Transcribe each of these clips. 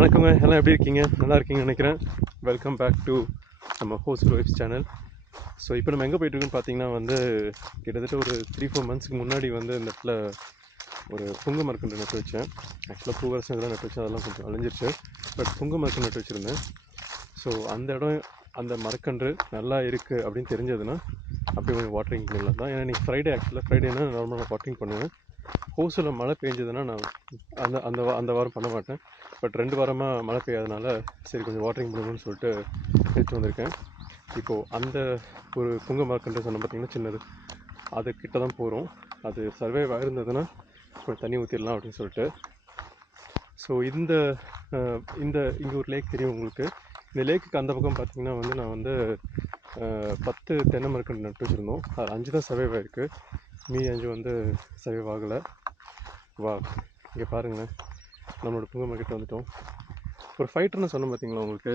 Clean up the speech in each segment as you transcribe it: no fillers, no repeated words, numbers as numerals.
வணக்கங்க, எல்லாம் எப்படி இருக்கீங்க? நல்லா இருக்கீங்கன்னு நினைக்கிறேன். வெல்கம் பேக் டு நம்ம ஹோஸ்ட் வைஃப்ஸ் சேனல். ஸோ இப்போ நம்ம எங்கே போயிட்டுருக்குன்னு பார்த்தீங்கன்னா கிட்டத்தட்ட ஒரு 3-4 மந்த்ஸ்க்கு முன்னாடி இந்த இடத்துல ஒரு புங்க மரக்கன்று நட்டு வச்சேன். ஆக்சுவலாக பூவரசங்கள்லாம் நட்டு வச்சேன், அதெல்லாம் கொஞ்சம் அழிஞ்சிருச்சு. பட் புங்க மரக்கன்று நட்டு வச்சுருந்தேன். ஸோ அந்த இடம், அந்த மரக்கன்று நல்லா இருக்குது அப்படின்னு தெரிஞ்சதுன்னா அப்படி கொஞ்சம் வாட்டரிங் பண்ணலாம் தான். ஏன்னா இன்றைக்கி ஃப்ரைடேனா நார்மலாக வாட்டரிங் பண்ணுவேன். ஹோஸில் மழை பெஞ்சதுன்னா நான் அந்த வாரம் பண்ண மாட்டேன். பட் 2 வாரமாக மழை பெய்யாதனால சரி கொஞ்சம் வாட்டரிங் பண்ணணும்னு சொல்லிட்டு எடுத்து வந்திருக்கேன். இப்போது அந்த ஒரு புங்க மரக்கன்று சொன்ன பார்த்திங்கன்னா சின்னது, அது கிட்ட தான் போகிறோம். அது சர்வைவ் ஆகிருந்ததுன்னா கொஞ்சம் தண்ணி ஊற்றிடலாம் அப்படின்னு சொல்லிட்டு. ஸோ இங்கே ஒரு லேக் தெரியும் உங்களுக்கு. இந்த லேக்குக்கு அந்த பக்கம் பார்த்திங்கன்னா நான் 10 தென்னை மரக்கன்று நட்டு வச்சுருந்தோம். அது 5 தான் சர்வைவ் ஆகிருக்கு, மீதி 5 சர்வைவ் ஆகலை. வா, இங்கே பாருங்களேன், நம்மளோட புங்க மார்க்கெட் வந்துட்டோம். ஒரு ஃபைட்டர்னு சொன்ன பார்த்தீங்களா உங்களுக்கு,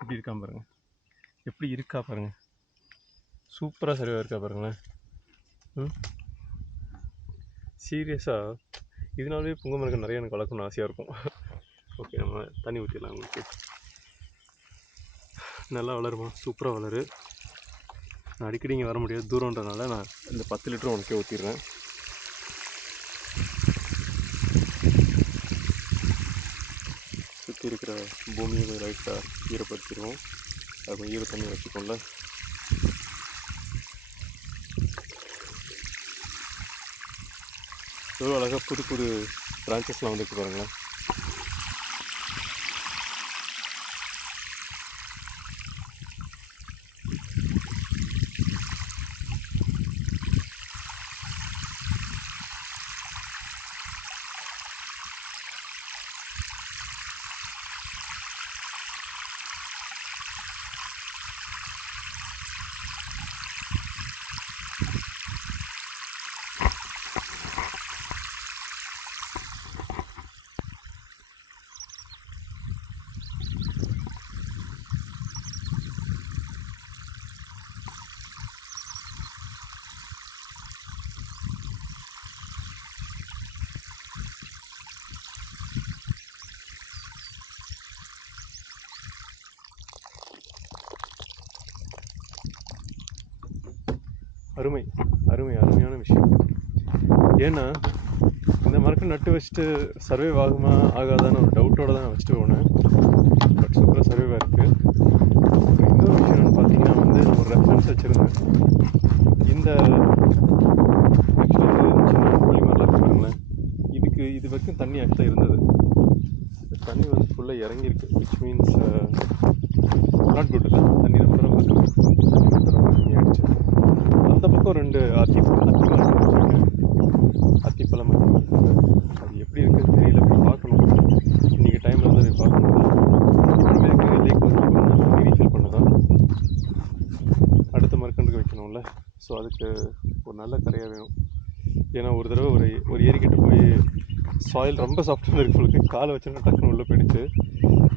எப்படி இருக்கா பாருங்கள், எப்படி இருக்கா பாருங்கள், சூப்பராக சர்வைவ் இருக்கா பாருங்களேன். சீரியஸாக இதனாலே புங்க மரக்கன்று நிறைய எனக்கு வளர்க்கணும்னு ஆசையாக இருக்கும். ஓகே, நம்ம தண்ணி ஊற்றிடலாம். உங்களுக்கு நல்லா வளருமா? சூப்பராக வளரு. நான் அடிக்கடி இங்கே வர முடியாது, தூரன்றனால நான் இந்த 10 லிட்டரும் உனக்கே ஊற்றிடுறேன். சுற்றி இருக்கிற பூமியை லைட்டாக ஈரப்படுத்திடுவோம். அது ஈர தண்ணி வச்சுக்கோங்கள. எவ்வளோ அழகாக புது புது பிரான்ச்சஸ்லாம் வந்துருக்கு பாருங்களேன். அருமை அருமை அருமையான விஷயம். ஏன்னா இந்த மரக்கன்று நட்டு வச்சுட்டு சர்வைவ் ஆகுமா ஆகாதான்னு ஒரு டவுட்டோடு தான் வச்சுட்டு போனேன். பட் சூப்பராக சர்வைவாக இருக்குது. இன்னொரு விஷயம் என்னென்னு பார்த்தீங்கன்னா நான் ஒரு ரெஃபரன்ஸ் வச்சுருந்தேன். இந்த ஆக்சுவலாக சின்ன புள்ளி மாதிரிலாம் பாருங்களேன், இது வரைக்கும் தண்ணி ஆக்சுவலாக இருந்தது. தண்ணி ஃபுல்லாக இறங்கியிருக்கு, விச் மீன்ஸ் நாட் குட். இல்லை, தண்ணி ரொம்ப கம்மியாகிடுச்சு. அந்த பக்கம் 2 அத்திப்பழம் இருக்குது. அது எப்படி இருக்குன்னு தெரியல, போய் பார்க்கணும். இன்றைக்கி டைமில் போய் பார்க்கணும். அப்புறமே லேக் ரீஃபில் பண்ணதான் அடுத்த மரக்கன்றுக்கு வைக்கணும்ல. ஸோ அதுக்கு ஒரு நல்ல கரையாக வேணும். ஏன்னா ஒரு தடவை ஒரு ஏரிக்கிட்ட போய் சாயில் ரொம்ப சாஃப்டாக இருக்கு, உங்களுக்கு காலை வச்சோன்னா டக்குன்னு உள்ளே போயிடுச்சு.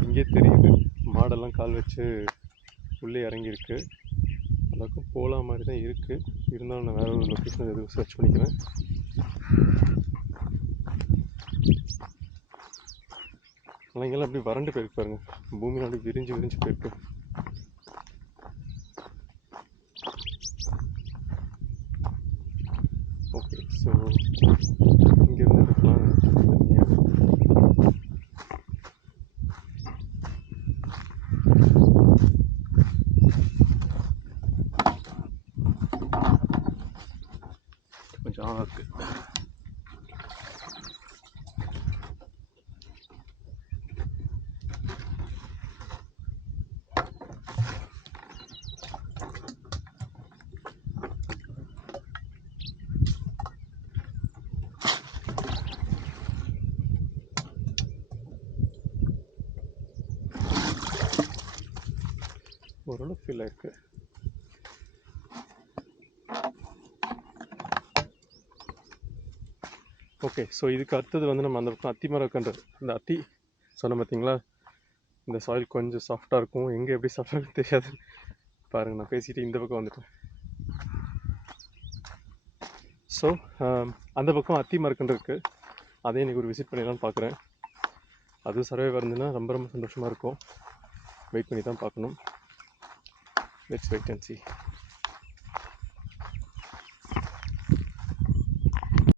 இங்கே தெரியுது, மாடெல்லாம் கால் வச்சு உள்ளே இறங்கியிருக்கு. அதுக்கும் போகலாம் மாதிரி தான் இருக்குது. இருந்தாலும் நான் வேறு ஒரு லொக்கேஷன் எதுவும் சர்ச் பண்ணிக்கிறேன். ஆனால் இங்கெல்லாம் அப்படி வறண்டு போயிருக்கு பாருங்க, பூமி நாடு விரிஞ்சு போயிருக்கு. ஓகே, ஸோ இங்கேருந்து எடுக்கலாம். கொஞ்சம் ஆழம் இருக்குது. ஓரளவு ஃபீல் ஆயிருக்கு. ஓகே, ஸோ இதுக்கு அடுத்தது நம்ம அந்த பக்கம் அத்தி மரக்கன்று, இந்த அத்தி சொன்ன பார்த்தீங்களா, இந்த சாயில் கொஞ்சம் சாஃப்டாக இருக்கும். எங்கே எப்படி சாஃப்டாக தெரியாது பாருங்கள். நான் பேசிட்டு இந்த பக்கம் வந்துட்டேன். ஸோ அந்த பக்கம் அத்தி மரக்கன்று இருக்குது. அதையும் இன்றைக்கி ஒரு விசிட் பண்ணிடலான்னு பார்க்குறேன். அது சர்வைவ் இருந்ததுன்னா ரொம்ப ரொம்ப சந்தோஷமாக இருக்கும். வெயிட் பண்ணி தான் பார்க்கணும். Let's wait and see.